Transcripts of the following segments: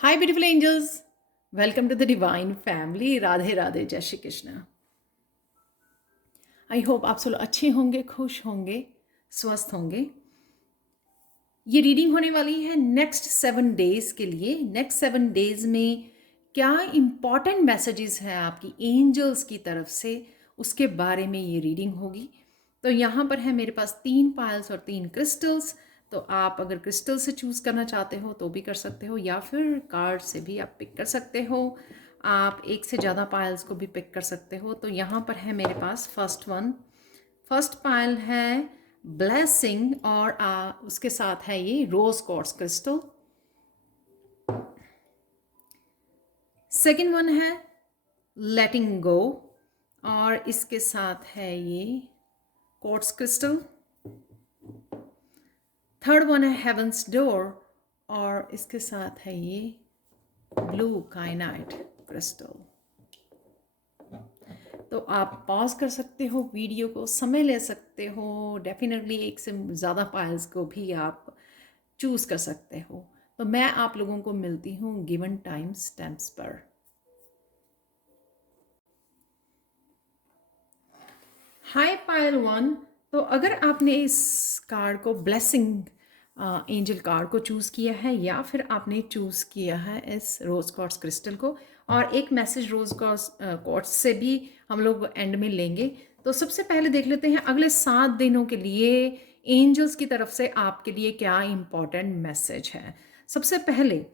Hi beautiful angels, welcome to the divine family. Radhe Radhe, Jai Shri Krishna. I hope आप सब लोग अच्छे होंगे, खुश होंगे, स्वस्थ होंगे। ये रीडिंग होने वाली है नेक्स्ट 7 डेज के लिए। नेक्स्ट 7 डेज में क्या इम्पॉर्टेंट मैसेजेस हैं आपकी एंजल्स की तरफ से, उसके बारे में ये रीडिंग होगी। तो यहाँ पर है मेरे पास 3 पायल्स और 3 क्रिस्टल्स। तो आप अगर क्रिस्टल से चूज़ करना चाहते हो तो भी कर सकते हो, या फिर कार्ड से भी आप पिक कर सकते हो। आप एक से ज़्यादा पायल्स को भी पिक कर सकते हो। तो यहाँ पर है मेरे पास फर्स्ट पायल है ब्लेसिंग, और उसके साथ है ये रोज क्वार्ट्ज क्रिस्टल। सेकंड वन है लेटिंग गो, और इसके साथ है ये क्वार्ट्ज क्रिस्टल। थर्ड वन है हेवंस डोर, और इसके साथ है ये ब्लू काइनाइट क्रिस्टल। तो आप पॉज कर सकते हो, वीडियो को समय ले सकते हो। डेफिनेटली एक से ज़्यादा पायल्स को भी आप चूज़ कर सकते हो। तो मैं आप लोगों को मिलती हूँ गिवन टाइम स्टैम्प्स पर। हाय पायल वन। तो अगर आपने इस कार्ड को ब्लेसिंग एंजल कार्ड को चूज़ किया है, या फिर आपने चूज़ किया है इस रोज क्वार्ट्ज क्रिस्टल को, और एक मैसेज रोज क्वार्ट्ज से भी हम लोग एंड में लेंगे। तो सबसे पहले देख लेते हैं अगले 7 दिनों के लिए एंजल्स की तरफ से आपके लिए क्या इम्पोर्टेंट मैसेज है। सबसे पहले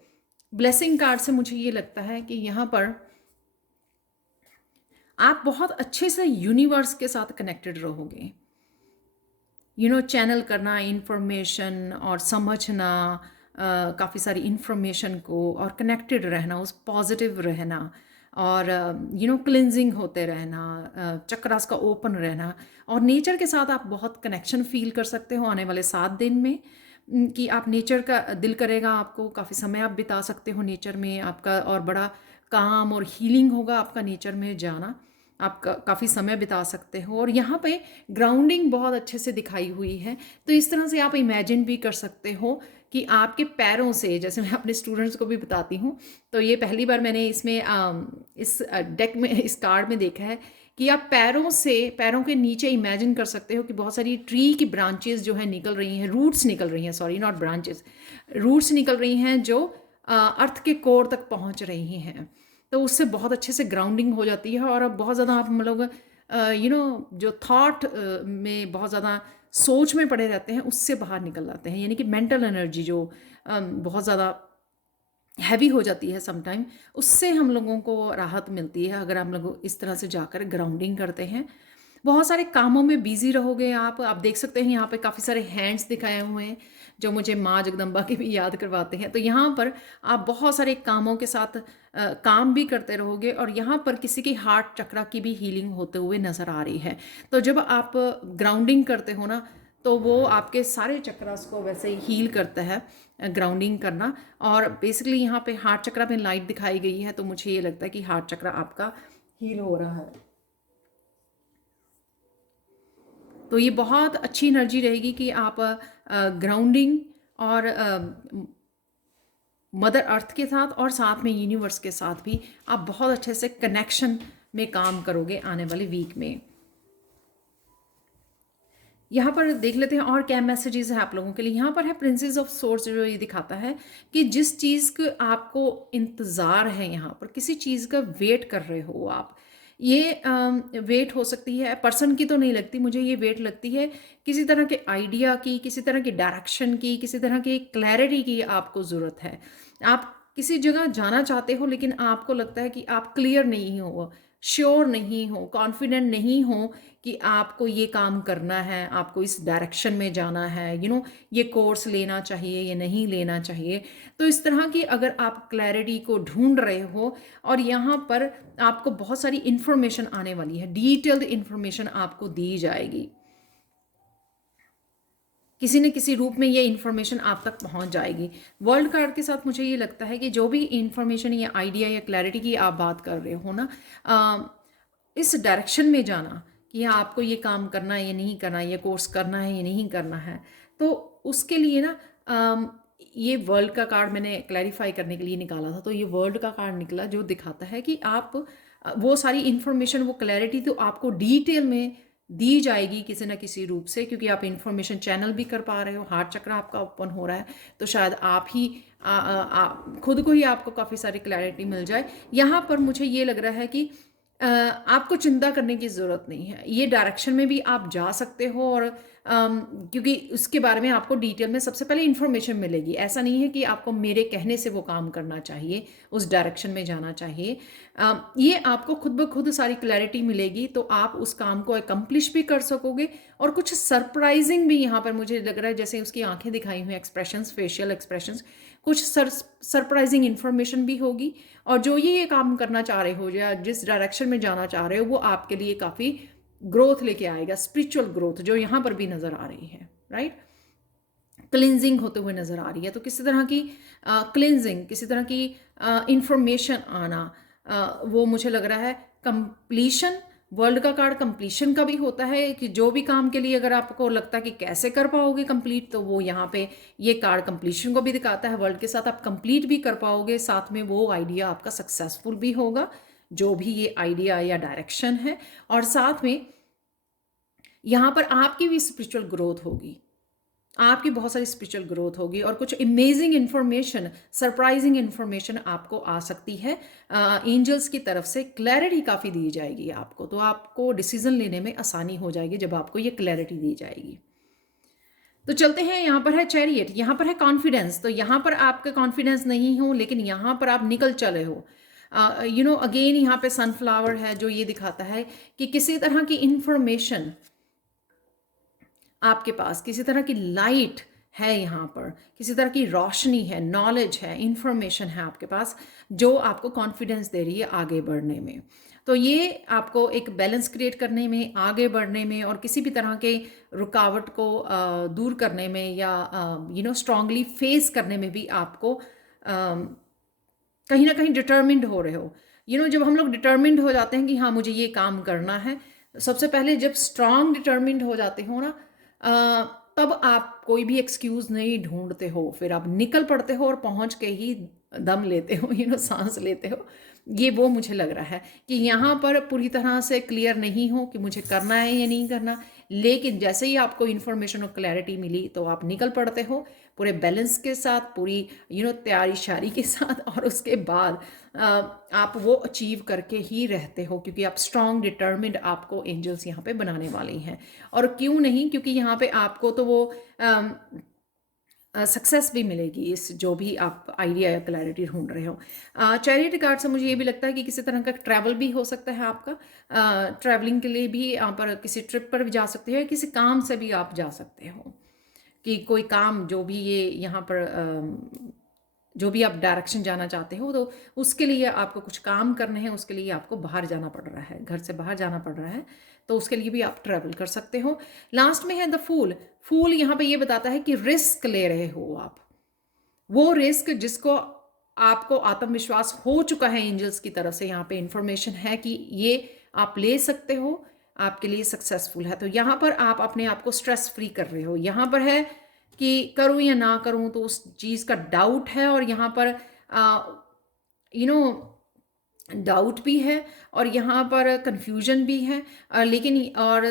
ब्लेसिंग कार्ड से मुझे ये लगता है कि यहाँ पर आप बहुत अच्छे से यूनिवर्स के साथ कनेक्टेड रहोगे। चैनल करना इंफॉर्मेशन और समझना, काफ़ी सारी इंफॉर्मेशन को, और कनेक्टेड रहना, उस पॉजिटिव रहना, और क्लिनजिंग होते रहना, चक्रास का ओपन रहना, और नेचर के साथ आप बहुत कनेक्शन फील कर सकते हो आने वाले 7 दिन में। कि आप नेचर का दिल करेगा, आपको काफ़ी समय आप बिता सकते हो नेचर में आपका, और बड़ा काम और हीलिंग होगा आपका नेचर में जाना। आप काफ़ी समय बिता सकते हो, और यहाँ पे ग्राउंडिंग बहुत अच्छे से दिखाई हुई है। तो इस तरह से आप इमेजिन भी कर सकते हो कि आपके पैरों से, जैसे मैं अपने स्टूडेंट्स को भी बताती हूँ, तो ये पहली बार मैंने इसमें इस डेक में, इस कार्ड में देखा है कि आप पैरों के नीचे इमेजिन कर सकते हो कि बहुत सारी ट्री की ब्रांचेस जो है निकल रही हैं, रूट्स निकल रही हैं, सॉरी नॉट ब्रांचेस, रूट्स निकल रही हैं जो अर्थ के कोर तक पहुँच रही हैं। तो उससे बहुत अच्छे से ग्राउंडिंग हो जाती है, और अब बहुत ज़्यादा आप हम लोग जो थॉट में बहुत ज़्यादा सोच में पड़े रहते हैं, उससे बाहर निकल जाते हैं। यानी कि मेंटल एनर्जी जो बहुत ज़्यादा हैवी हो जाती है समटाइम, उससे हम लोगों को राहत मिलती है अगर हम लोग इस तरह से जाकर ग्राउंडिंग करते हैं। बहुत सारे कामों में बिजी रहोगे आप देख सकते हैं यहाँ पे काफ़ी सारे हैंड्स दिखाए हुए हैं जो मुझे माँ जगदम्बा की भी याद करवाते हैं। तो यहाँ पर आप बहुत सारे कामों के साथ काम भी करते रहोगे, और यहाँ पर किसी की हार्ट चक्रा की भी हीलिंग होते हुए नज़र आ रही है। तो जब आप ग्राउंडिंग करते हो ना, तो वो आपके सारे चक्रास को वैसे ही हील करता है, ग्राउंडिंग करना। और बेसिकली यहाँ पे हार्ट चक्रा में लाइट दिखाई गई है, तो मुझे ये लगता है कि हार्ट चक्रा आपका हील हो रहा है। तो ये बहुत अच्छी एनर्जी रहेगी कि आप ग्राउंडिंग और मदर अर्थ के साथ, और साथ में यूनिवर्स के साथ भी आप बहुत अच्छे से कनेक्शन में काम करोगे आने वाले वीक में। यहाँ पर देख लेते हैं और क्या मैसेजेस है आप लोगों के लिए। यहाँ पर है प्रिंसेस ऑफ सोर्स, जो ये दिखाता है कि जिस चीज़ का आपको इंतज़ार है, यहाँ पर किसी चीज़ का वेट कर रहे हो आप, ये वेट हो सकती है, पर्सन की तो नहीं लगती मुझे, ये वेट लगती है किसी तरह के आइडिया की, किसी तरह की डायरेक्शन की, किसी तरह की क्लैरिटी की आपको ज़रूरत है। आप किसी जगह जाना चाहते हो, लेकिन आपको लगता है कि आप क्लियर नहीं हो, श्योर नहीं हो, कॉन्फिडेंट नहीं हो कि आपको ये काम करना है, आपको इस डायरेक्शन में जाना है, ये कोर्स लेना चाहिए, ये नहीं लेना चाहिए। तो इस तरह की अगर आप क्लैरिटी को ढूंढ रहे हो, और यहाँ पर आपको बहुत सारी इन्फॉर्मेशन आने वाली है, डिटेल्ड इन्फॉर्मेशन आपको दी जाएगी, किसी न किसी रूप में ये इन्फॉर्मेशन आप तक पहुंच जाएगी। वर्ल्ड कार्ड के साथ मुझे ये लगता है कि जो भी इन्फॉर्मेशन या आइडिया या क्लैरिटी की आप बात कर रहे हो ना, इस डायरेक्शन में जाना कि आपको ये काम करना है या नहीं करना, ये कोर्स करना है या नहीं करना है, तो उसके लिए ना ये वर्ल्ड का कार्ड मैंने क्लैरिफाई करने के लिए निकाला था, तो ये वर्ल्ड का कार्ड निकला जो दिखाता है कि आप वो सारी इन्फॉर्मेशन, वो क्लैरिटी तो आपको डिटेल में दी जाएगी किसी ना किसी रूप से, क्योंकि आप इन्फॉर्मेशन चैनल भी कर पा रहे हो, हार्ट चक्र आपका ओपन हो रहा है, तो शायद आप ही खुद को ही आपको काफ़ी सारी क्लैरिटी मिल जाए। यहाँ पर मुझे ये लग रहा है कि आपको चिंता करने की ज़रूरत नहीं है, ये डायरेक्शन में भी आप जा सकते हो, और क्योंकि उसके बारे में आपको डिटेल में सबसे पहले इन्फॉर्मेशन मिलेगी। ऐसा नहीं है कि आपको मेरे कहने से वो काम करना चाहिए, उस डायरेक्शन में जाना चाहिए। ये आपको खुद ब खुद सारी क्लैरिटी मिलेगी, तो आप उस काम को अकम्प्लिश भी कर सकोगे। और कुछ सरप्राइजिंग भी यहाँ पर मुझे लग रहा है, जैसे उसकी आंखें दिखाई हुई एक्सप्रेशंस, फेशियल एक्सप्रेशंस, कुछ सरप्राइजिंग इन्फॉर्मेशन भी होगी। और जो ये काम करना चाह रहे हो या जिस डायरेक्शन में जाना चाह रहे हो, वो आपके लिए काफ़ी ग्रोथ लेके आएगा, स्पिरिचुअल ग्रोथ जो यहाँ पर भी नज़र आ रही है, राइट। क्लिनजिंग होते हुए नज़र आ रही है, तो किसी तरह की क्लिनजिंग, किसी तरह की इंफॉर्मेशन आना, वो मुझे लग रहा है कंप्लीशन। वर्ल्ड का कार्ड कंप्लीशन का भी होता है कि जो भी काम के लिए अगर आपको लगता है कि कैसे कर पाओगे कंप्लीट, तो वो यहाँ पे ये कार्ड कंप्लीशन को भी दिखाता है। वर्ल्ड के साथ आप कंप्लीट भी कर पाओगे, साथ में वो आइडिया आपका सक्सेसफुल भी होगा, जो भी ये आइडिया या डायरेक्शन है। और साथ में यहाँ पर आपकी भी स्पिरिचुअल ग्रोथ होगी, आपकी बहुत सारी स्पिरिचुअल ग्रोथ होगी, और कुछ अमेजिंग इन्फॉर्मेशन, सरप्राइजिंग इन्फॉर्मेशन आपको आ सकती है एंजल्स की तरफ से। क्लैरिटी काफ़ी दी जाएगी आपको, तो आपको डिसीजन लेने में आसानी हो जाएगी जब आपको ये क्लैरिटी दी जाएगी। तो चलते हैं, यहाँ पर है चैरियट, यहाँ पर है कॉन्फिडेंस। तो यहाँ पर आपका कॉन्फिडेंस नहीं हो, लेकिन यहाँ पर आप निकल चले हो। अगेन यहाँ पे सनफ्लावर है, जो ये दिखाता है कि किसी तरह की इंफॉर्मेशन आपके पास, किसी तरह की लाइट है, यहाँ पर किसी तरह की रोशनी है, नॉलेज है, इंफॉर्मेशन है आपके पास, जो आपको कॉन्फिडेंस दे रही है आगे बढ़ने में। तो ये आपको एक बैलेंस क्रिएट करने में, आगे बढ़ने में, और किसी भी तरह के रुकावट को दूर करने में, या स्ट्रांगली फेस करने में भी आपको कहीं ना कहीं डिटर्मिंड हो रहे हो। जब हम लोग डिटर्मिंड हो जाते हैं कि हाँ मुझे ये काम करना है, सबसे पहले जब स्ट्रांग डिटर्मिंड हो जाते हो ना, तब आप कोई भी एक्सक्यूज़ नहीं ढूंढते हो, फिर आप निकल पड़ते हो और पहुंच के ही दम लेते हो, सांस लेते हो। ये वो मुझे लग रहा है कि यहाँ पर पूरी तरह से क्लियर नहीं हो कि मुझे करना है या नहीं करना, लेकिन जैसे ही आपको इन्फॉर्मेशन और क्लैरिटी मिली, तो आप निकल पड़ते हो पूरे बैलेंस के साथ, पूरी तैयारी शारी के साथ, और उसके बाद आप वो अचीव करके ही रहते हो, क्योंकि आप स्ट्रांग डिटर्मिन्ड आपको एंजल्स यहाँ पे बनाने वाले हैं। और क्यों नहीं, क्योंकि यहाँ पे आपको तो वो सक्सेस भी मिलेगी, इस जो भी आप आइडिया या क्लैरिटी ढूंढ रहे हो। चैरिटी कार्ड से मुझे ये भी लगता है कि किसी तरह का ट्रैवल भी हो सकता है आपका, ट्रैवलिंग के लिए भी यहाँ पर किसी ट्रिप पर भी जा सकते हो, या किसी काम से भी आप जा सकते हो, कि कोई काम जो भी ये यहाँ पर जो भी आप डायरेक्शन जाना चाहते हो, तो उसके लिए आपको कुछ काम करने हैं, उसके लिए आपको बाहर जाना पड़ रहा है, घर से बाहर जाना पड़ रहा है, तो उसके लिए भी आप ट्रैवल कर सकते हो। लास्ट में है द फूल। फूल यहाँ पे ये बताता है कि रिस्क ले रहे हो आप, वो रिस्क जिसको आपको आत्मविश्वास हो चुका है एंजल्स की तरफ से, यहाँ पे इंफॉर्मेशन है कि ये आप ले सकते हो, आपके लिए सक्सेसफुल है। तो यहाँ पर आप अपने आप को स्ट्रेस फ्री कर रहे हो। यहाँ पर है कि करूँ या ना करूँ, तो उस चीज़ का डाउट है, और यहाँ पर डाउट भी है, और यहाँ पर कंफ्यूजन भी है, लेकिन और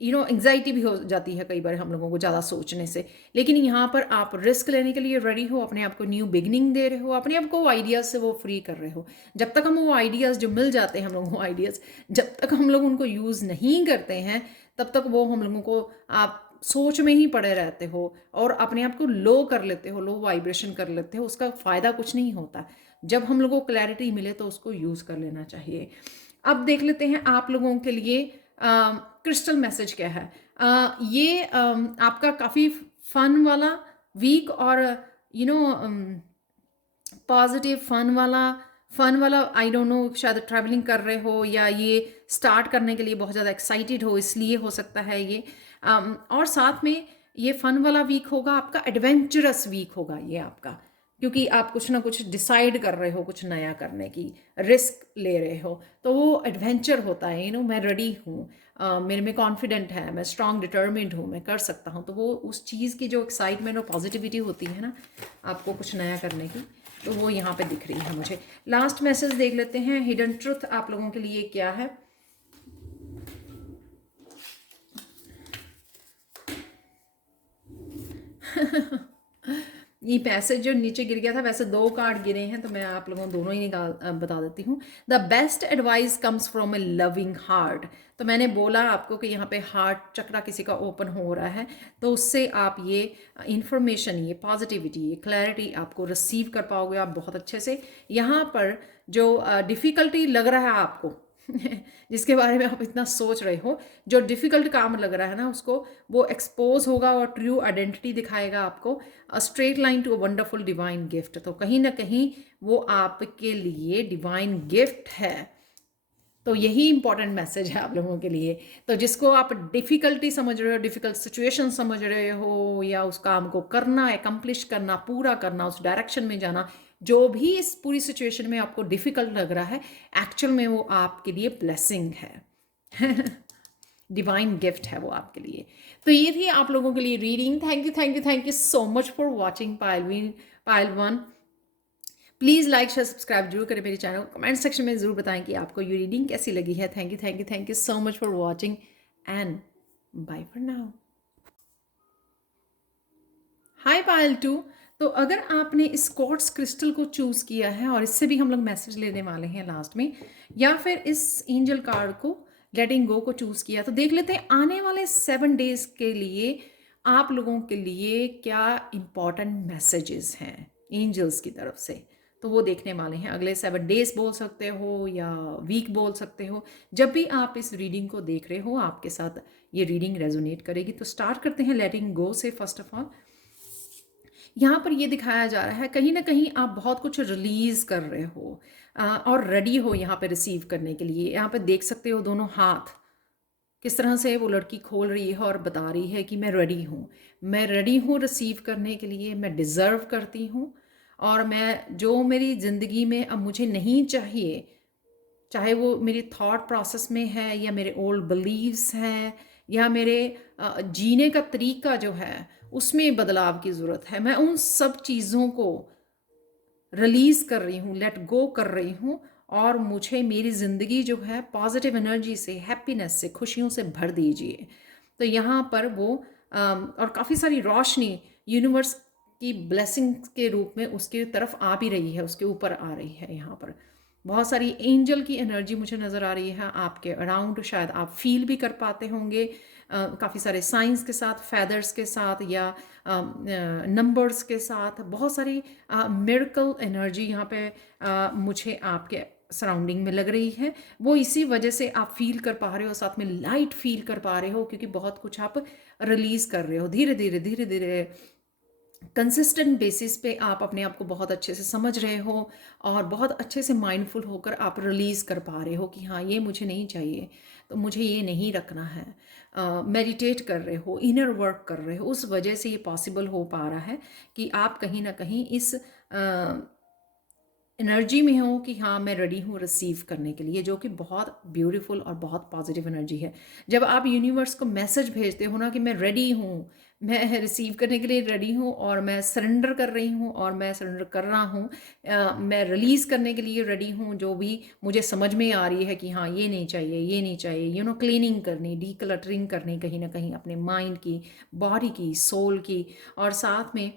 एंग्जाइटी भी हो जाती है कई बार हम लोगों को ज़्यादा सोचने से। लेकिन यहाँ पर आप रिस्क लेने के लिए रेडी हो, अपने आप को न्यू बिगनिंग दे रहे हो, अपने आप को आइडियाज़ से वो फ्री कर रहे हो। जब तक हम वो आइडियाज़ जो मिल जाते हैं हम लोगों को आइडियाज़, जब तक हम लोग उनको यूज़ नहीं करते हैं, तब तक वो हम लोगों को आप सोच में ही पड़े रहते हो, और अपने आप को लो कर लेते हो, लो वाइब्रेशन कर लेते हो, उसका फ़ायदा कुछ नहीं होता। जब हम लोगों को क्लैरिटी मिले तो उसको यूज़ कर लेना चाहिए। अब देख लेते हैं आप लोगों के लिए क्रिस्टल मैसेज क्या है। ये आपका काफ़ी फन वाला वीक, और पॉजिटिव फन वाला आई डोंट नो, शायद ट्रैवलिंग कर रहे हो, या ये स्टार्ट करने के लिए बहुत ज़्यादा एक्साइटेड हो, इसलिए हो सकता है ये। और साथ में ये फन वाला वीक होगा आपका, एडवेंचरस वीक होगा ये आपका। क्योंकि आप कुछ ना कुछ डिसाइड कर रहे हो, कुछ नया करने की रिस्क ले रहे हो, तो वो एडवेंचर होता है। मैं रेडी हूँ, मेरे में कॉन्फिडेंट है, मैं स्ट्रांग डिटर्मिन्ड हूँ, मैं कर सकता हूँ। तो वो उस चीज़ की जो एक्साइटमेंट और पॉजिटिविटी होती है ना, आपको कुछ नया करने की, तो वो यहाँ पे दिख रही है मुझे। लास्ट मैसेज देख लेते हैं, हिडन ट्रुथ आप लोगों के लिए क्या है। ये पैसेज जो नीचे गिर गया था, वैसे 2 कार्ड गिरे हैं, तो मैं आप लोगों को दोनों ही बता देती हूँ। The best advice comes from A loving heart. तो मैंने बोला आपको कि यहाँ पे हार्ट चक्रा किसी का ओपन हो रहा है, तो उससे आप ये इंफॉर्मेशन, ये पॉजिटिविटी, ये क्लैरिटी आपको रिसीव कर पाओगे आप बहुत अच्छे से। यहाँ पर जो डिफ़िकल्टी लग रहा है आपको जिसके बारे में आप इतना सोच रहे हो, जो डिफ़िकल्ट काम लग रहा है ना, उसको वो एक्सपोज होगा और ट्रू आइडेंटिटी दिखाएगा आपको। A straight line to a wonderful divine gift. तो कहीं ना कहीं वो आपके लिए डिवाइन गिफ्ट है। तो यही इंपॉर्टेंट मैसेज है आप लोगों के लिए। तो जिसको आप डिफ़िकल्टी समझ रहे हो, डिफ़िकल्ट सिचुएशन समझ रहे हो, या उस काम को करना, एकम्प्लिश करना, पूरा करना, उस डायरेक्शन में जाना, जो भी इस पूरी सिचुएशन में आपको डिफ़िकल्ट लग रहा है, एक्चुअल में वो आपके लिए ब्लेसिंग है। डिवाइन गिफ्ट है वो आपके लिए। तो ये थी आप लोगों के लिए reading. Thank you, thank you, thank you so much for watching Payal one. Please like share subscribe जरूर करें मेरे चैनल। कमेंट सेक्शन में ज़रूर बताएं कि आपको ये रीडिंग कैसी लगी है। Thank you, thank you, thank you so much for watching and bye for now. Hi pile two. तो अगर आपने इस क्वार्ट्ज क्रिस्टल को चूज़ किया है, और इससे भी हम लोग मैसेज लेने वाले हैं लास्ट में, या फिर इस एंजल कार्ड को, लेटिंग गो को चूज़ किया, तो देख लेते हैं आने वाले 7 डेज के लिए आप लोगों के लिए क्या इंपॉर्टेंट मैसेजेस हैं एंजल्स की तरफ से। तो वो देखने वाले हैं। अगले 7 डेज बोल सकते हो या वीक बोल सकते हो। जब भी आप इस रीडिंग को देख रहे हो, आपके साथ ये रीडिंग रेजोनेट करेगी। तो स्टार्ट करते हैं लेटिंग गो से। फर्स्ट ऑफ ऑल यहाँ पर ये दिखाया जा रहा है, कहीं ना कहीं आप बहुत कुछ रिलीज कर रहे हो, और रेडी हो यहाँ पे रिसीव करने के लिए। यहाँ पे देख सकते हो दोनों हाथ किस तरह से वो लड़की खोल रही है और बता रही है कि मैं रेडी हूँ, मैं रेडी हूँ रिसीव करने के लिए, मैं डिज़र्व करती हूँ। और मैं जो मेरी ज़िंदगी में अब मुझे नहीं चाहिए, चाहे वो मेरी थॉट प्रोसेस में है, या मेरे ओल्ड बिलीव्स हैं, या मेरे जीने का तरीका जो है उसमें बदलाव की ज़रूरत है, मैं उन सब चीज़ों को रिलीज़ कर रही हूँ, लेट गो कर रही हूँ। और मुझे मेरी ज़िंदगी जो है पॉजिटिव एनर्जी से, हैप्पीनेस से, खुशियों से भर दीजिए। तो यहाँ पर वो और काफ़ी सारी रोशनी यूनिवर्स की ब्लेसिंग के रूप में उसके तरफ आ भी रही है, उसके ऊपर आ रही है। यहाँ पर बहुत सारी एंजल की एनर्जी मुझे नज़र आ रही है आपके अराउंड। शायद आप फील भी कर पाते होंगे काफ़ी सारे साइंस के साथ, फैदर्स के साथ, या नंबर्स के साथ। बहुत सारी मिरेकल एनर्जी यहाँ पे मुझे आपके सराउंडिंग में लग रही है। वो इसी वजह से आप फील कर पा रहे हो, साथ में लाइट फील कर पा रहे हो, क्योंकि बहुत कुछ आप रिलीज़ कर रहे हो धीरे धीरे धीरे धीरे। कंसिस्टेंट बेसिस पे आप अपने आप को बहुत अच्छे से समझ रहे हो, और बहुत अच्छे से माइंडफुल होकर आप रिलीज़ कर पा रहे हो कि हाँ, ये मुझे नहीं चाहिए, तो मुझे ये नहीं रखना है। मेडिटेट कर रहे हो, इनर वर्क कर रहे हो, उस वजह से ये पॉसिबल हो पा रहा है कि आप कहीं ना कहीं इस एनर्जी में हो कि हाँ, मैं रेडी हूँ रिसीव करने के लिए, जो कि बहुत ब्यूटीफुल और बहुत पॉजिटिव एनर्जी है। जब आप यूनिवर्स को मैसेज भेजते हो ना कि मैं रेडी हूँ, मैं रिसीव करने के लिए रेडी हूँ, और मैं सरेंडर कर रही हूँ, और मैं सरेंडर कर रहा हूँ, मैं रिलीज़ करने के लिए रेडी हूँ, जो भी मुझे समझ में आ रही है कि हाँ, ये नहीं चाहिए, ये नहीं चाहिए, क्लीनिंग करनी, डीक्लटरिंग करनी, कहीं ना कहीं अपने माइंड की, बॉडी की, सोल की। और साथ में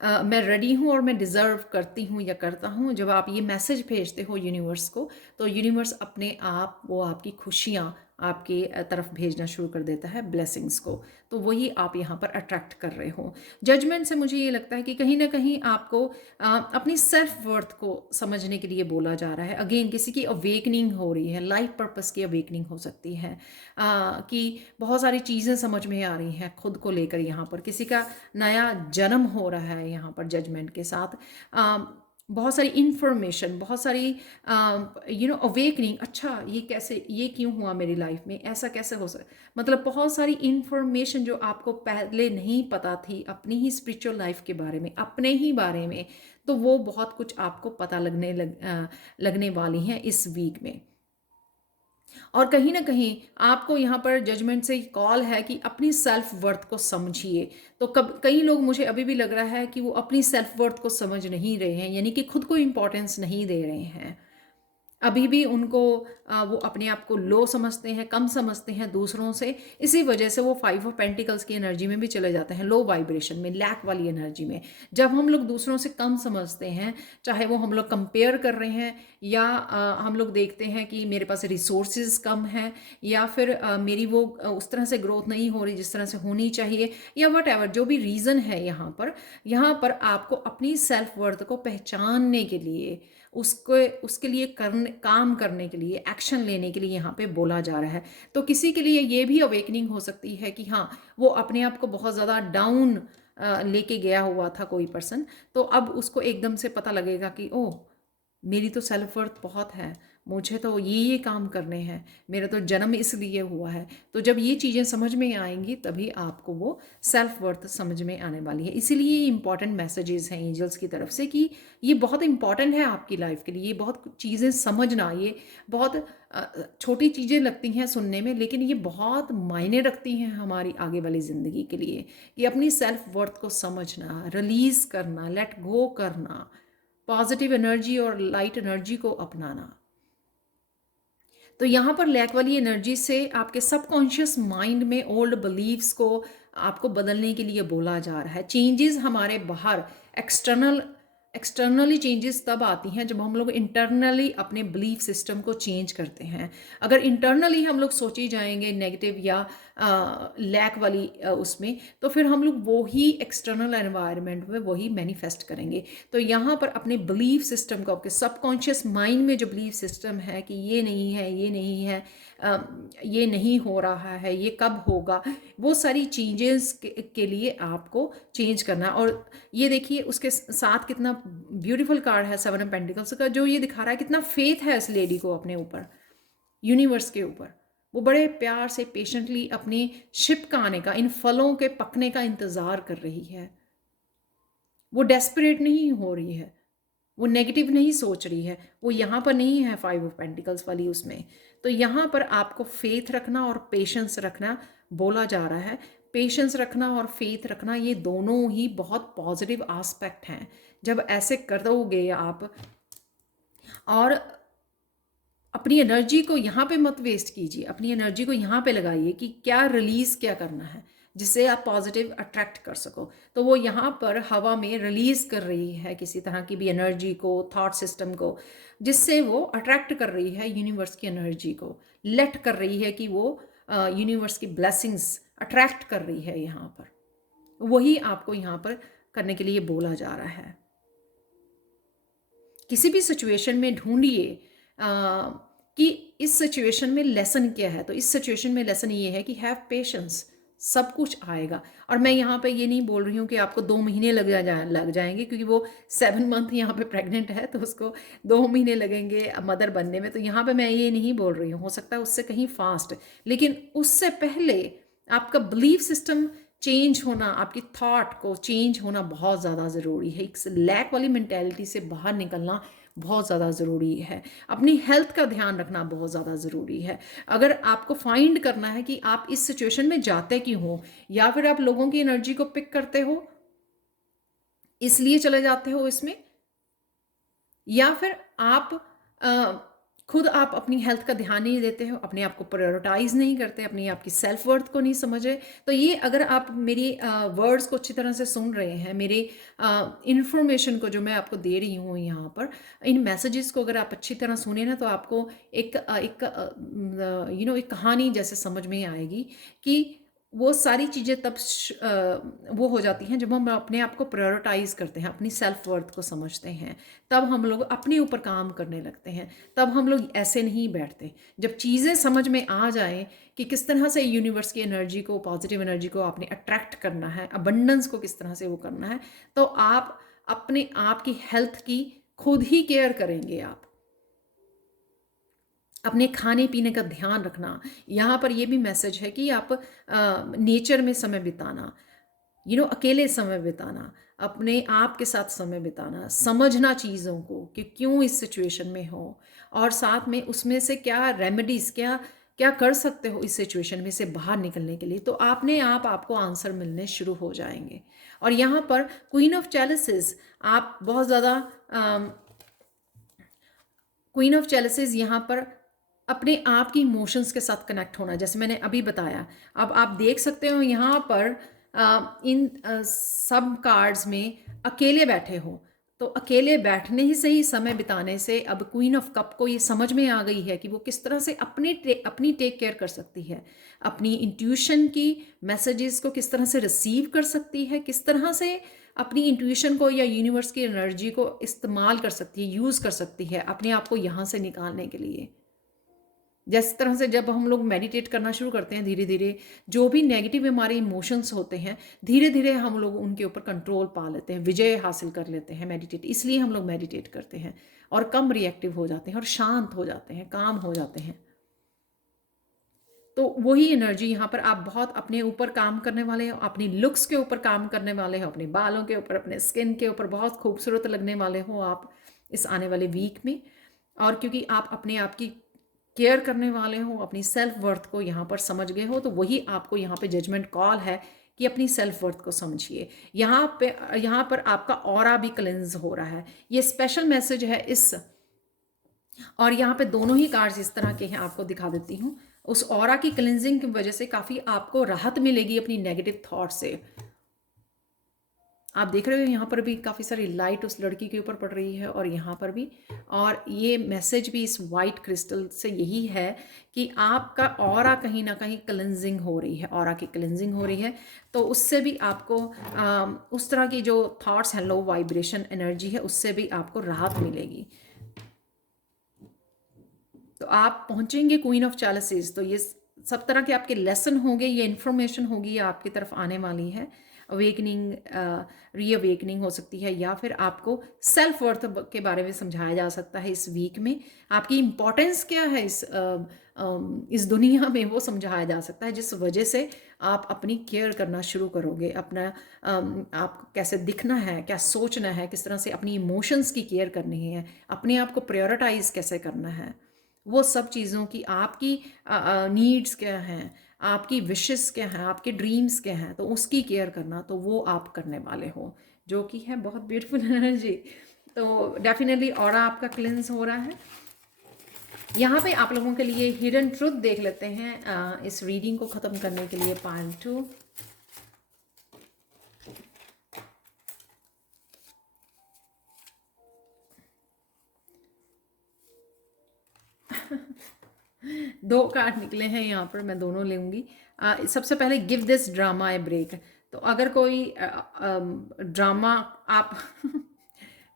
मैं रेडी हूँ और मैं डिज़र्व करती हूँ या करता हूँ। जब आप ये मैसेज भेजते हो यूनिवर्स को, तो यूनिवर्स अपने आप वो आपकी खुशियाँ आपके तरफ भेजना शुरू कर देता है, ब्लेसिंग्स को। तो वही आप यहाँ पर अट्रैक्ट कर रहे हो। जजमेंट से मुझे ये लगता है कि कहीं ना कहीं आपको अपनी सेल्फ वर्थ को समझने के लिए बोला जा रहा है। अगेन किसी की अवेकनिंग हो रही है, लाइफ पर्पस की अवेकनिंग हो सकती है, कि बहुत सारी चीज़ें समझ में आ रही हैं खुद को लेकर। यहाँ पर किसी का नया जन्म हो रहा है यहाँ पर जजमेंट के साथ। बहुत सारी इन्फॉर्मेशन, बहुत सारी अवेकनिंग, अच्छा ये कैसे, ये क्यों हुआ मेरी लाइफ में, ऐसा कैसे हो सकता, मतलब बहुत सारी इन्फॉर्मेशन जो आपको पहले नहीं पता थी अपनी ही स्पिरिचुअल लाइफ के बारे में, अपने ही बारे में, तो वो बहुत कुछ आपको पता लगने वाली हैं इस वीक में। और कहीं ना कहीं आपको यहाँ पर जजमेंट से कॉल है कि अपनी सेल्फ वर्थ को समझिए। तो कई लोग, मुझे अभी भी लग रहा है कि वो अपनी सेल्फ वर्थ को समझ नहीं रहे हैं, यानी कि खुद को इम्पोर्टेंस नहीं दे रहे हैं। अभी भी उनको वो अपने आप को लो समझते हैं, कम समझते हैं दूसरों से। इसी वजह से वो 5 ऑफ पेंटिकल्स की एनर्जी में भी चले जाते हैं, लो वाइब्रेशन में, लैक वाली एनर्जी में। जब हम लोग दूसरों से कम समझते हैं, चाहे वो हम लोग कंपेयर कर रहे हैं, या हम लोग देखते हैं कि मेरे पास रिसोर्सेज कम है, या फिर मेरी वो उस तरह से ग्रोथ नहीं हो रही जिस तरह से होनी चाहिए, या वट एवर जो भी रीज़न है, यहाँ पर आपको अपनी सेल्फ वर्थ को पहचानने के लिए, उसको उसके लिए काम करने के लिए, एक्शन लेने के लिए यहाँ पे बोला जा रहा है। तो किसी के लिए ये भी अवेकनिंग हो सकती है कि हाँ, वो अपने आप को बहुत ज़्यादा डाउन लेके गया हुआ था कोई पर्सन, तो अब उसको एकदम से पता लगेगा कि ओह, मेरी तो सेल्फ वर्थ बहुत है, मुझे तो ये काम करने हैं, मेरा तो जन्म इसलिए हुआ है। तो जब ये चीज़ें समझ में आएंगी तभी आपको वो सेल्फ वर्थ समझ में आने वाली है। इसीलिए ये इंपॉर्टेंट मैसेजेस हैं एंजल्स की तरफ से कि ये बहुत इंपॉर्टेंट है आपकी लाइफ के लिए। ये बहुत चीज़ें समझना, ये बहुत छोटी चीज़ें लगती हैं सुनने में, लेकिन ये बहुत मायने रखती हैं हमारी आगे वाली ज़िंदगी के लिए, कि अपनी सेल्फ वर्थ को समझना, रिलीज़ करना, लेट गो करना, पॉजिटिव एनर्जी और लाइट एनर्जी को अपनाना। तो यहाँ पर लैक वाली एनर्जी से आपके सबकॉन्शियस माइंड में ओल्ड बिलीव्स को आपको बदलने के लिए बोला जा रहा है। चेंजेस हमारे बाहर, एक्सटर्नली चेंजेस तब आती हैं जब हम लोग इंटरनली अपने बिलीफ सिस्टम को चेंज करते हैं। अगर इंटरनली हम लोग सोचे जाएंगे नेगेटिव या लैक वाली उसमें, तो फिर हम लोग वो ही एक्सटर्नल एनवायरनमेंट में वही मैनिफेस्ट करेंगे। तो यहाँ पर अपने बिलीफ सिस्टम को, आपके सबकॉन्शियस माइंड में जो बिलीफ सिस्टम है कि ये नहीं है, ये नहीं है, ये नहीं हो रहा है, ये कब होगा, वो सारी चेंजेस के लिए आपको चेंज करना। और ये देखिए उसके साथ कितना ब्यूटीफुल कार्ड है 7 ऑफ पेंटिकल्स का, जो ये दिखा रहा है कितना फेथ है इस लेडी को अपने ऊपर, यूनिवर्स के ऊपर। वो बड़े प्यार से पेशेंटली अपनी शिप का आने का, इन फलों के पकने का इंतज़ार कर रही है। वो डेस्परेट नहीं हो रही है, वो नेगेटिव नहीं सोच रही है, वो यहाँ पर नहीं है 5 ऑफ पेंटिकल्स वाली उसमें। तो यहाँ पर आपको फेथ रखना और पेशेंस रखना बोला जा रहा है। पेशेंस रखना और फेथ रखना, ये दोनों ही बहुत पॉजिटिव एस्पेक्ट हैं। जब ऐसे करोगे आप, और अपनी एनर्जी को यहाँ पे मत वेस्ट कीजिए, अपनी एनर्जी को यहाँ पे लगाइए कि क्या रिलीज़ क्या करना है जिससे आप पॉजिटिव अट्रैक्ट कर सको। तो वो यहाँ पर हवा में रिलीज़ कर रही है किसी तरह की भी एनर्जी को, थॉट सिस्टम को, जिससे वो अट्रैक्ट कर रही है यूनिवर्स की एनर्जी को, लेट कर रही है कि वो यूनिवर्स की ब्लेसिंग्स अट्रैक्ट कर रही है। यहाँ पर वही आपको यहाँ पर करने के लिए बोला जा रहा है। किसी भी सिचुएशन में ढूंढिए कि इस सिचुएशन में लेसन क्या है। तो इस सिचुएशन में लेसन ये है कि हैव पेशेंस, सब कुछ आएगा। और मैं यहाँ पे ये नहीं बोल रही हूँ कि आपको 2 महीने लग जाएंगे, क्योंकि वो 7 मंथ यहाँ पे प्रेग्नेंट है, तो उसको 2 महीने लगेंगे मदर बनने में। तो यहाँ पे मैं ये नहीं बोल रही हूँ, हो सकता है उससे कहीं फास्ट, लेकिन उससे पहले आपका बिलीफ सिस्टम चेंज होना, आपकी थॉट को चेंज होना बहुत ज़्यादा ज़रूरी है। एक लैक वाली मेंटेलिटी से बाहर निकलना बहुत ज़्यादा ज़रूरी है। अपनी हेल्थ का ध्यान रखना बहुत ज़्यादा ज़रूरी है। अगर आपको फाइंड करना है कि आप इस सिचुएशन में जाते क्यों हो, या फिर आप लोगों की एनर्जी को पिक करते हो इसलिए चले जाते हो इसमें, या फिर आप खुद आप अपनी हेल्थ का ध्यान नहीं देते हो, अपने आप को प्रायोरिटाइज नहीं करते, अपनी आपकी सेल्फ वर्थ को नहीं समझ रहे। तो ये अगर आप मेरी वर्ड्स को अच्छी तरह से सुन रहे हैं, मेरे इन्फॉर्मेशन को जो मैं आपको दे रही हूँ यहाँ पर, इन मैसेजेस को अगर आप अच्छी तरह सुने ना, तो आपको एक एक कहानी जैसे समझ में आएगी कि वो सारी चीज़ें तब वो हो जाती हैं जब हम अपने आप को प्रायोरिटाइज करते हैं, अपनी सेल्फ वर्थ को समझते हैं। तब हम लोग अपने ऊपर काम करने लगते हैं। तब हम लोग ऐसे नहीं बैठते। जब चीज़ें समझ में आ जाएं कि किस तरह से यूनिवर्स की एनर्जी को, पॉजिटिव एनर्जी को आपने अट्रैक्ट करना है, अबंडेंस को किस तरह से वो करना है, तो आप अपने आप की हेल्थ की खुद ही केयर करेंगे आप। अपने खाने पीने का ध्यान रखना। यहाँ पर ये भी मैसेज है कि आप नेचर में समय बिताना, अकेले समय बिताना, अपने आप के साथ समय बिताना, समझना चीज़ों को कि क्यों इस सिचुएशन में हो, और साथ में उसमें से क्या रेमेडीज़, क्या क्या कर सकते हो इस सिचुएशन में से बाहर निकलने के लिए। तो आपने आपको आंसर मिलने शुरू हो जाएंगे। और यहाँ पर क्वीन ऑफ चैलिसेस, आप बहुत ज़्यादा क्वीन ऑफ चैलिसेस यहाँ पर अपने आप की इमोशंस के साथ कनेक्ट होना, जैसे मैंने अभी बताया। अब आप देख सकते हो यहाँ पर इन सब कार्ड्स में अकेले बैठे हो, तो अकेले बैठने ही से ही समय बिताने से अब क्वीन ऑफ कप को ये समझ में आ गई है कि वो किस तरह से अपनी टेक केयर कर सकती है, अपनी इंट्यूशन की मैसेजेस को किस तरह से रिसीव कर सकती है, किस तरह से अपनी इंट्यूशन को या यूनिवर्स की एनर्जी को इस्तेमाल कर सकती है, यूज़ कर सकती है अपने आप को यहाँ से निकालने के लिए। जिस तरह से जब हम लोग मेडिटेट करना शुरू करते हैं, धीरे धीरे जो भी नेगेटिव हमारे इमोशंस होते हैं, धीरे धीरे हम लोग उनके ऊपर कंट्रोल पा लेते हैं, विजय हासिल कर लेते हैं। मेडिटेट इसलिए हम लोग मेडिटेट करते हैं और कम रिएक्टिव हो जाते हैं और शांत हो जाते हैं, काम हो जाते हैं। तो वही एनर्जी यहाँ पर आप बहुत अपने ऊपर काम करने वाले हो, अपनी लुक्स के ऊपर काम करने वाले हो, अपने बालों के ऊपर, अपने स्किन के ऊपर बहुत खूबसूरत लगने वाले हो आप इस आने वाले वीक में। और क्योंकि आप अपने आप की केयर करने वाले हो, अपनी सेल्फ वर्थ को यहाँ पर समझ गए हो, तो वही आपको यहाँ पे जजमेंट कॉल है कि अपनी सेल्फ वर्थ को समझिए। यहाँ पर आपका ऑरा भी क्लेंस हो रहा है, ये स्पेशल मैसेज है इस। और यहाँ पे दोनों ही कार्ड्स इस तरह के हैं, आपको दिखा देती हूँ। उस ऑरा की क्लेंजिंग की वजह से काफ़ी आपको राहत मिलेगी अपनी नेगेटिव थॉट से। आप देख रहे हो यहाँ पर भी काफ़ी सारी लाइट उस लड़की के ऊपर पड़ रही है और यहाँ पर भी। और ये मैसेज भी इस वाइट क्रिस्टल से यही है कि आपका ऑरा कहीं ना कहीं क्लेंजिंग हो रही है, ऑरा की क्लेंजिंग हो रही है। तो उससे भी आपको उस तरह की जो थॉट्स हैं, लो वाइब्रेशन एनर्जी है, उससे भी आपको राहत मिलेगी। तो आप पहुंचेंगे क्वीन ऑफ चैलिसेस, तो ये सब तरह के आपके लेसन होंगे, ये इन्फॉर्मेशन होगी आपकी तरफ आने वाली है। अवेकनिंग, रीअवेकनिंग हो सकती है, या फिर आपको सेल्फ वर्थ के बारे में समझाया जा सकता है इस वीक में। आपकी इम्पोर्टेंस क्या है इस दुनिया में, वो समझाया जा सकता है, जिस वजह से आप अपनी केयर करना शुरू करोगे। अपना आप कैसे दिखना है, क्या सोचना है, किस तरह से अपनी इमोशंस की केयर करनी है, अपने आप को प्रायोरिटाइज कैसे करना है, वो सब चीज़ों की आपकी नीड्स क्या हैं, आपकी विशेस क्या हैं, आपके ड्रीम्स क्या हैं, तो उसकी केयर करना, तो वो आप करने वाले हो, जो कि है बहुत ब्यूटीफुल एनर्जी। तो डेफिनेटली ऑरा आपका क्लिंस हो रहा है। यहाँ पे आप लोगों के लिए हिडन ट्रुथ देख लेते हैं इस रीडिंग को ख़त्म करने के लिए। पार्ट 2। दो कार्ड निकले हैं यहाँ पर, मैं दोनों लूँगी। सबसे पहले give this drama a break. तो अगर कोई ड्रामा आप